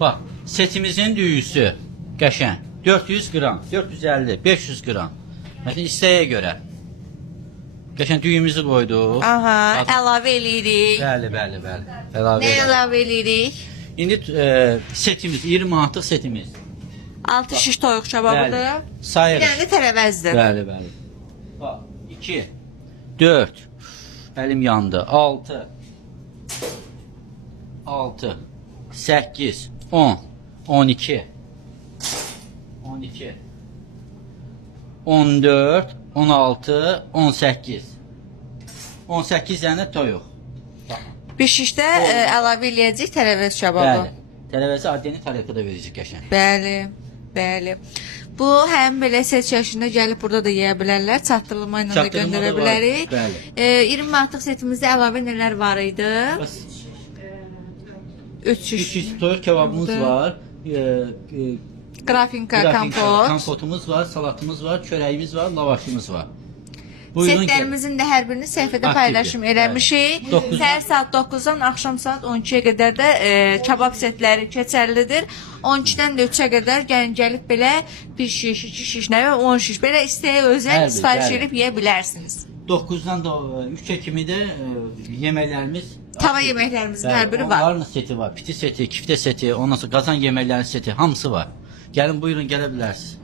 Bax, setimizin düyüsü qəşəng. 400 qram, 450, 500 qram. Məsələn, istəyə görə. Qəşəng düyümüzü qoyduq. Aha, əlavə eləyirik. Bəli, bəli, bəli. Əlavə Nə elədik. əlavə eləyirik? İndi setimiz, 20 manatlıq setimiz. 6 şiş toyuq kebabıdır. Sayırıq. Yəni tərəvəzdir. Bəli, bəli. Bax, 2, 4, əlim yandı, 6, 8, 10, 12, 14, 16, 18. 18 dənə toyuq. Bir şişdə əlavə eləyəcək tərəvəz kebabı. Bəli. Tərəvəzi adəni tarixdə verəcək qəşəng. Bəli, bəli. Bu həm belə seçilişində gəlib burada da yeyə bilərlər, çatdırılma ilə də Çatdırılma göndərə da var, bilərik. bəli. 20 manatlıq setimizdə əlavə nələr var idi? 3 şiş. 300 toyuq kebabımız var. Grafinka, kompot. Kompotumuz var, salatımız var, çörəyimiz var, lavaşımız var. Buyurun gəlin. Setlərimizin də hər birini səhifədə Aktivdir, paylaşım eləmişik. bəli. 9-dan Səhər saat 9-dan axşam saat 12-yə qədər də kebab setləri keçərlidir. 12-dən də 3-ə qədər gəlib belə 1 şiş, 2 şiş, nə 10 şiş belə istəyə özəl Hər bir, sifariş bəli. edib yeyə bilərsiniz. 9-dan da 3-ə kimi də yeməklərimiz Tava yeməklərimizin hər biri var. Onların seti var, piti seti, kifte seti, ondan sonra qazan yeməklərinin seti, hamısı var. Gəlin buyurun gələ bilərsiniz.